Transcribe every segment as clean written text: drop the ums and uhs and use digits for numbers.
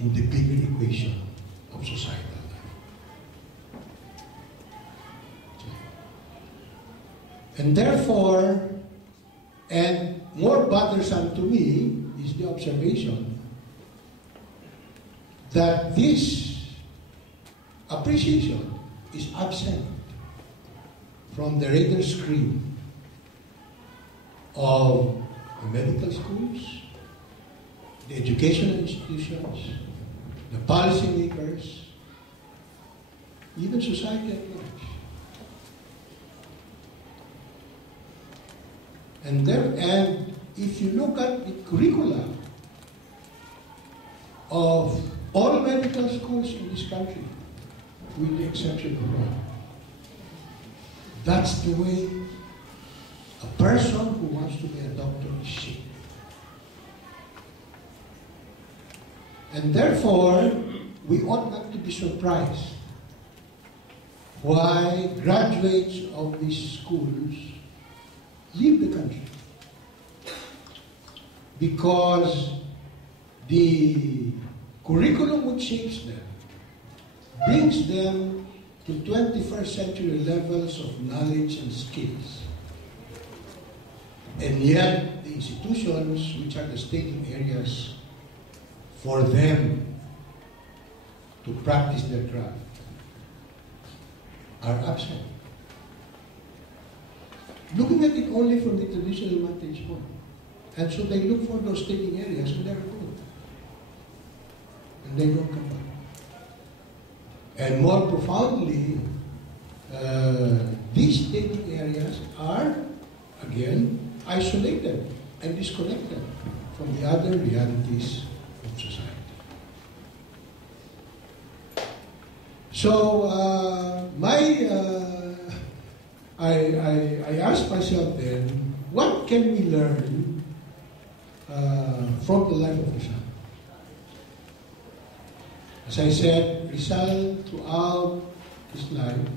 in the bigger equation of societal life. And therefore, and more bothersome to me is the observation that this appreciation is absent from the radar screen of the medical schools, the educational institutions, the policymakers, even society at large. And if you look at the curricula of all medical schools in this country, with the exception of one, that's the way a person who wants to be a doctor is shaped. And therefore, we ought not to be surprised why graduates of these schools leave the country. Because the curriculum which shapes them brings them to 21st century levels of knowledge and skills. And yet, the institutions which are the staging areas for them to practice their craft are absent. Looking at it only from the traditional vantage point. And so they look for those staging areas and they're good. And they don't come back. And more profoundly, these staging areas are, again, isolated and disconnected from the other realities of society. So, I asked myself then, what can we learn from the life of Rizal? As I said, Rizal throughout his life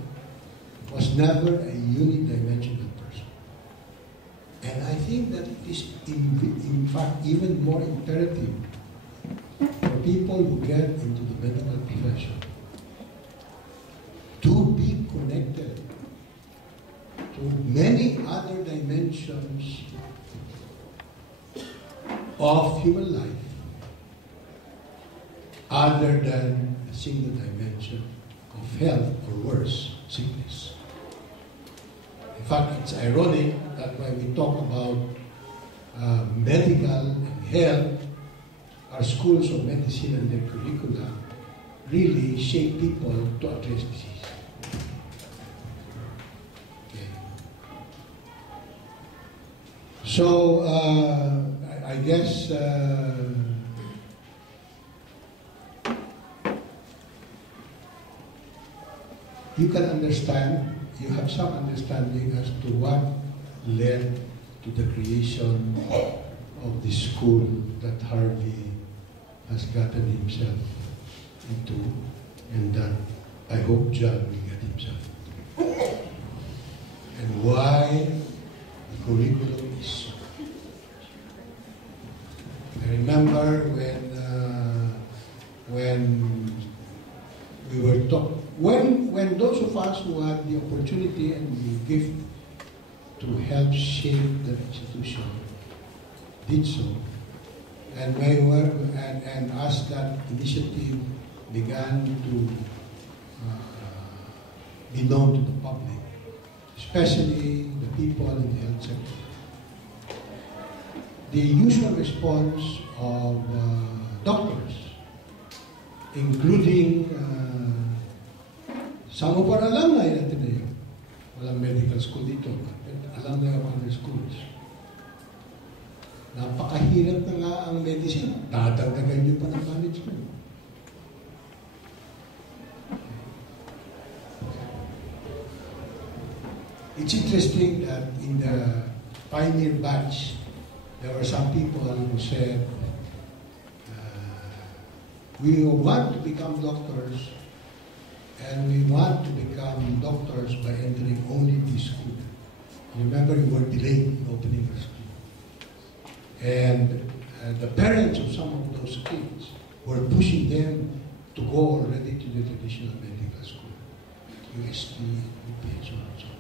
was never a unidimensional person. And I think that it is in fact even more imperative for people who get into the medical profession to be connected to many other dimensions of human life other than a single dimension of health, or worse, sickness. In fact, it's ironic that when we talk about medical and health, our schools of medicine and their curricula really shape people to address disease. Okay. So, I guess you can understand, you have some understanding as to what led to the creation of the school that Harvey has gotten himself into, and that I hope John will get himself into. And why the curriculum is so. I remember when we were talking, when those of us who had the opportunity and the gift to help shape the institution did so, and and as that initiative began to be known to the public, especially the people in the health sector, the usual response of doctors, including some of our alumni at Ateneo, walang medical school dito, but alumni of other schools. Napakahirap na nga ang medicine, dadagdagan nyo pa ng management. It's interesting that in the pioneer batch, there were some people who said, we want to become doctors, and we want to become doctors by entering only this school. Remember, we were delayed in opening the school. And the parents of some of those kids We're pushing them to go already to the traditional medical school, UST, UPH, and so on.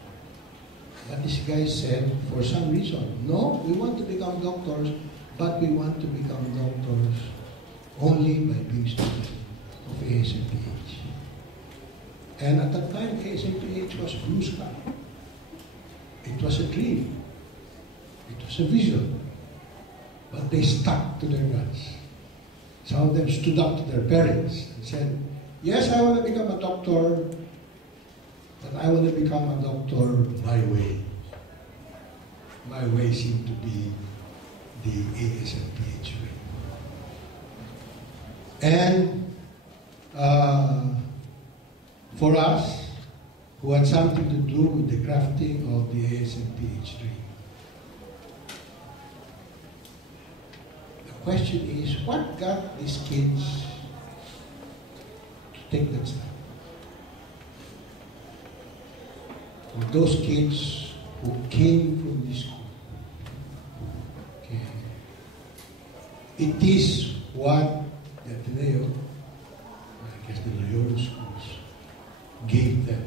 But these guys said, for some reason, no, we want to become doctors, but we want to become doctors only by being students of ASMPH. And at that time, ASMPH was blue sky. It was a dream. It was a vision. But they stuck to their guns. Some of them stood up to their parents and said, yes, I want to become a doctor, but I want to become a doctor my way. My way seemed to be the ASMPH way. And for us, who had something to do with the crafting of the ASMPH dream, the question is, what got these kids to take that step? For those kids who came from this school, okay, it is what the Ateneo, I guess the Loyola schools, gave them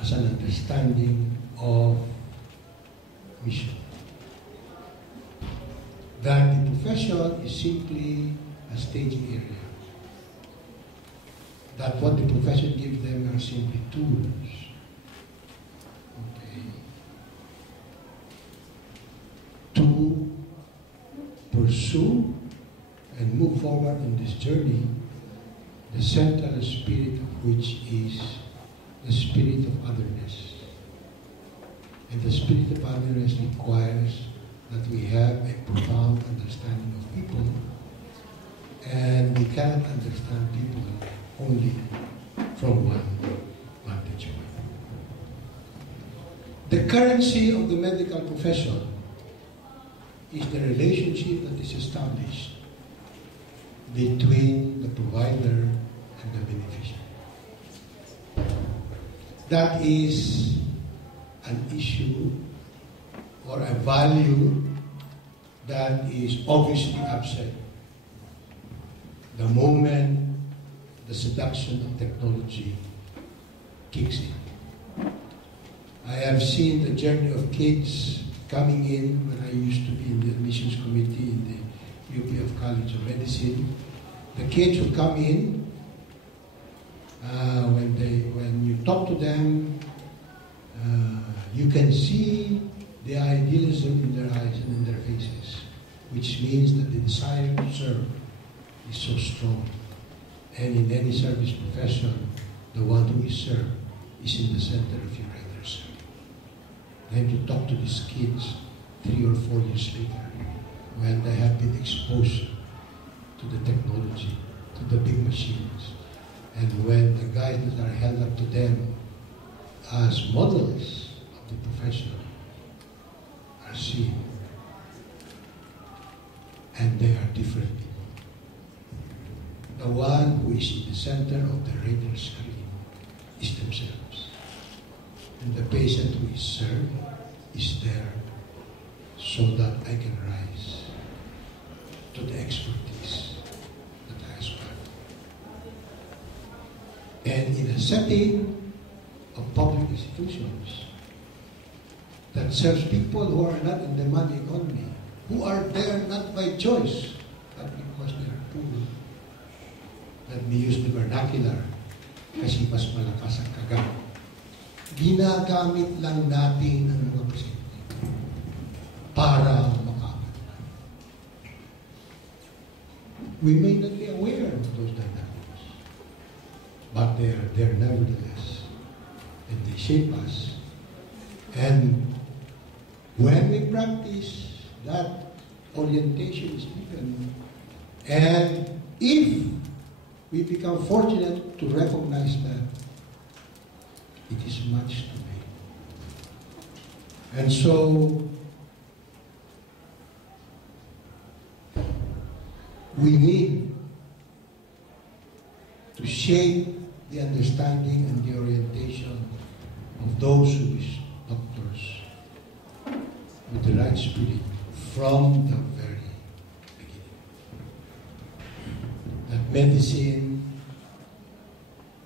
as an understanding of mission. That the profession is simply a staging area. That what the profession gives them are simply tools. Okay. To pursue and move forward in this journey, the central spirit of which is the spirit of otherness. And the spirit of otherness requires that we have a profound understanding of people, and we cannot understand people only from one vantage point. The currency of the medical profession is the relationship that is established between the provider and the beneficiary. That is an issue or a value that is obviously absent the moment the seduction of technology kicks in. I have seen the journey of kids coming in when I used to be in the admissions committee in the UPF College of Medicine. The kids would come in, when you talk to them, you can see the idealism in their eyes and in their faces, which means that the desire to serve is so strong. And in any service profession, the one who is served is in the center of your others. Then to talk to these kids 3 or 4 years later, when they have been exposed to the technology, to the big machines, and when the guys that are held up to them as models of the profession are seen, and they are different people. The one who is in the center of the radar screen is themselves. And the patient who is served is there so that I can rise to the expertise that I aspire. And in a setting of public institutions that serves people who are not in the money economy, who are there not by choice, but because they are poor. Let me use the vernacular kasi mas malakas ang kagat. Ginagamit lang natin ang mga pasyente para makaangat. We may not be aware of those dynamics, but they are there nevertheless, and they shape us. And when we practice, that orientation is given, and if we become fortunate to recognize that, it is much to make. And so, we need to shape the understanding and the orientation of those who wish doctors with the right spirit from the very beginning. That medicine,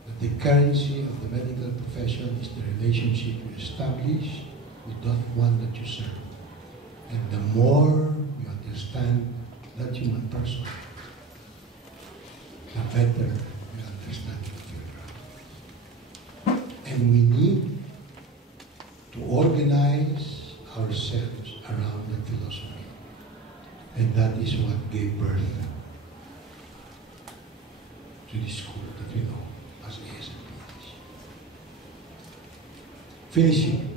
that the currency of the medical profession is the relationship you establish with that one that you serve. And the more you understand that human person, the better you understand the future. And we need to organize ourselves around that philosophy. And that is what gave birth to the school that we know as ASMPH. Finishing.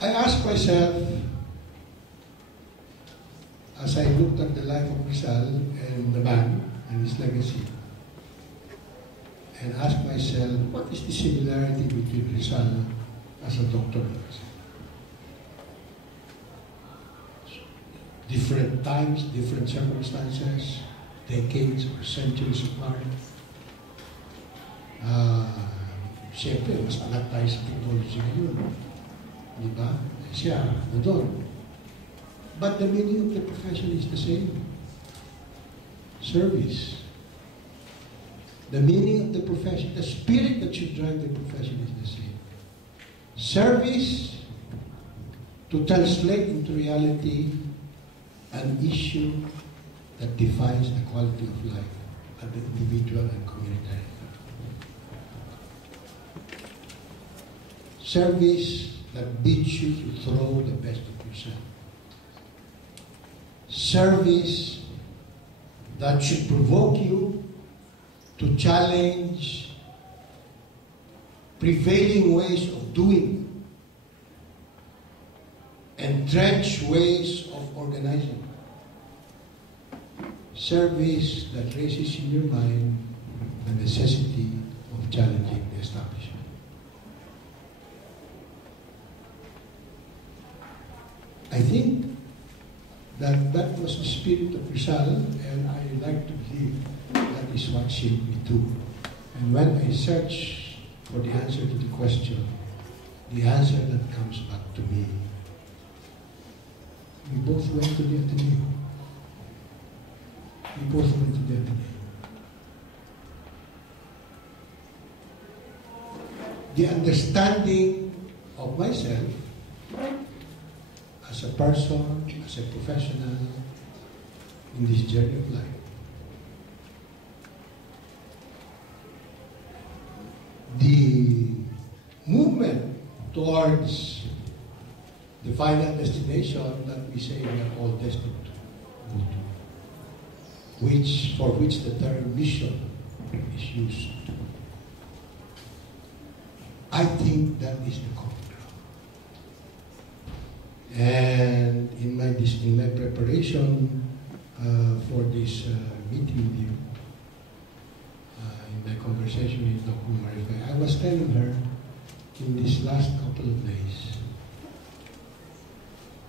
I asked myself, as I looked at the life of Rizal and the man and his legacy, and asked myself, what is the similarity between Rizal as a doctor and Rizal? Different times, different circumstances, decades or centuries apart. Siyempre, mas angat tayo sa technology ngayon. Di ba? Siya, doon. But the meaning of the profession is the same. Service. The meaning of the profession, the spirit that should drive the profession is the same. Service to translate into reality an issue that defines the quality of life at the individual and communitary level. Service that bids you to throw the best of yourself. Service that should provoke you to challenge prevailing ways of doing, entrenched ways of organizing. Service that raises in your mind the necessity of challenging the establishment. I think that was the spirit of Rizal, and I like to believe that is what shaped me too. And when I search for the answer to the question, the answer that comes back to me, we both went to the Ateneo. We both went to the Ateneo. The understanding of myself as a person, as a professional in this journey of life. The movement towards the final destination that we say we are all destined to go to, for which the term mission is used. I think that is the common ground. And in my preparation for this meeting with you, in my conversation with Dr. Marifay, I was telling her in these last couple of days,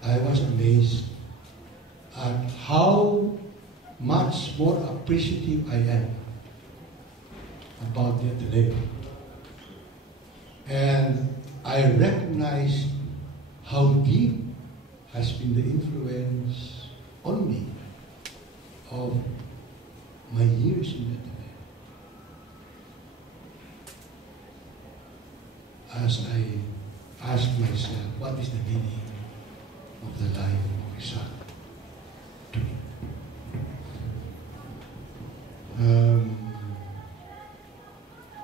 I was amazed at how much more appreciative I am about the Ateneo. And I recognize how deep has been the influence on me of my years in the Ateneo. As I ask myself, what is the meaning of the life of Rizal to me?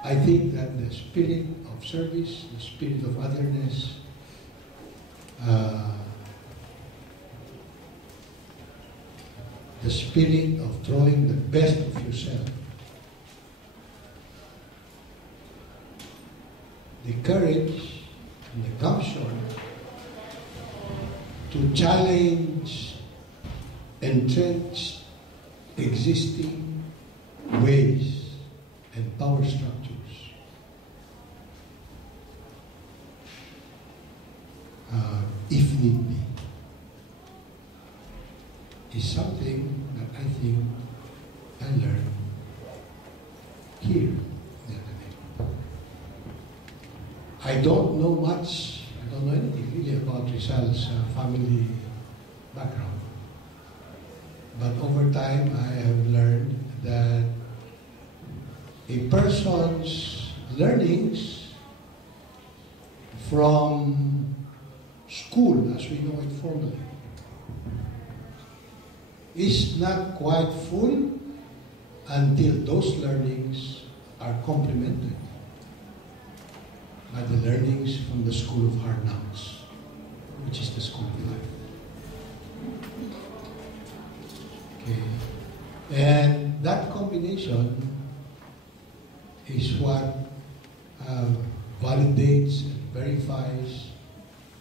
I think that the spirit of service, the spirit of otherness, the spirit of throwing the best of yourself, the courage and the gumption to challenge entrenched existing ways and power structures, if need be, is something that I think I learned here in the Ateneo. I don't know much, I don't know anything really about Rizal's family background. But over time, I have learned that a person's learnings from school, as we know it formally, is not quite full until those learnings are complemented by the learnings from the school of hard knocks, which is the school of life. Okay. And that combination is what validates and verifies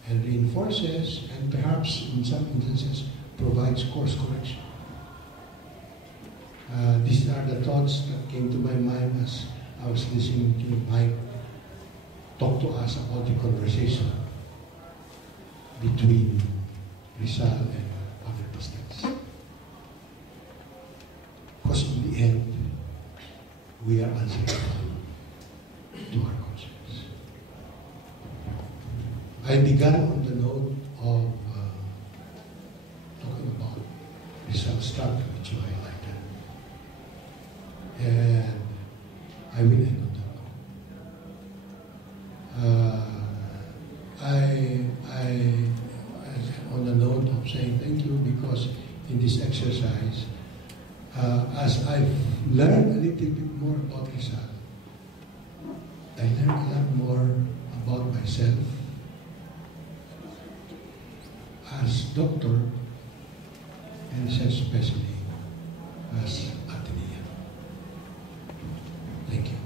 and reinforces and perhaps in some instances provides course correction. These are the thoughts that came to my mind as I was listening to Mike talk to us about the conversation between Rizal and other districts. Because in the end, we are answerable to our conscience. I began on the note of talking about Rizal's struggle, which you highlighted. And I will end on that note. On the note of saying thank you because in this exercise, as I've learned a little bit more about Rizal, I learned a lot more about myself as doctor and especially as Ateneo. Thank you.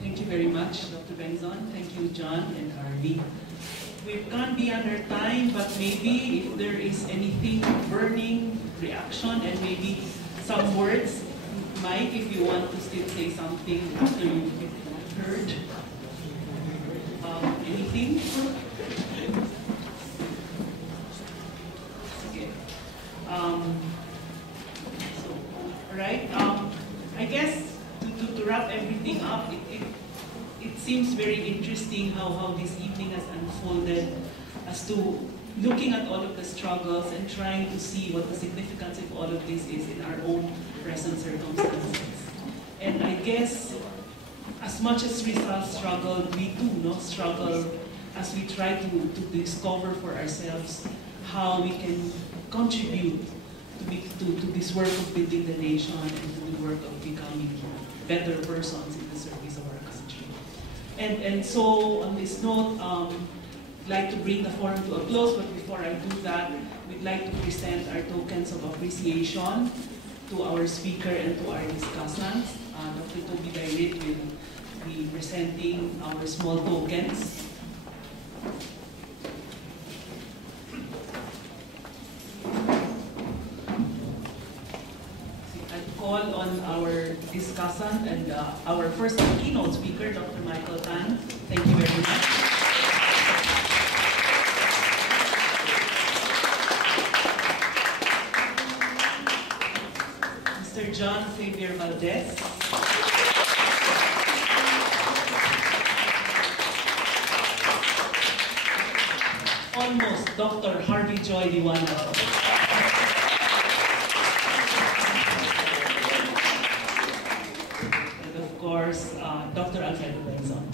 Thank you very much, Dr. Benzon. Thank you, John and Harvey. We've gone beyond our time, but maybe if there is anything burning reaction and maybe some words, Mike, if you want to still say something after you've heard anything. Okay. Right. I guess to wrap everything up, it seems very interesting how this evening has unfolded as to looking at all of the struggles and trying to see what the significance of all of this is in our own present circumstances. And I guess as much as Rizal struggled, we too struggle as we try to discover for ourselves how we can contribute to this work of building the nation and to the work of becoming better persons in the service of our country. And so on this note, I'd like to bring the forum to a close, but before I do that, we'd like to present our tokens of appreciation to our speaker and to our discussants. Dr. Toby Dairit will be presenting our small tokens. I'll call on our discussant and our first keynote speaker, Dr. Michael Tan. Thank you very much. John Faber Valdez. Almost Dr. Harvey Joy Liwanag. And of course, Dr. Alfredo Benzon.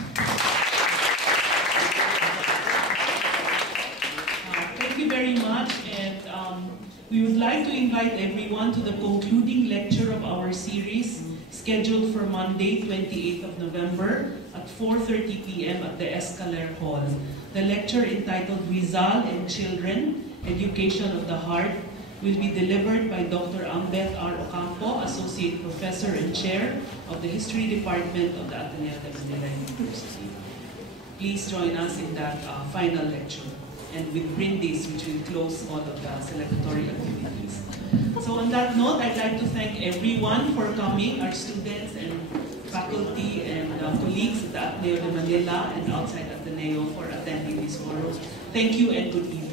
Thank you very much. And we would like to invite everyone to the concluding lecture of our series, scheduled for Monday, 28th of November at 4:30 p.m. at the Escaler Hall. The lecture entitled Rizal and Children, Education of the Heart, will be delivered by Dr. Ambeth R. Ocampo, Associate Professor and Chair of the History Department of the Ateneo de Manila University. Please join us in that final lecture, and with brindis, which will close all of the celebratory activities. So on that note, I'd like to thank everyone for coming, our students and faculty and colleagues at the Ateneo de Manila and outside Ateneo for attending this forum. Thank you and good evening.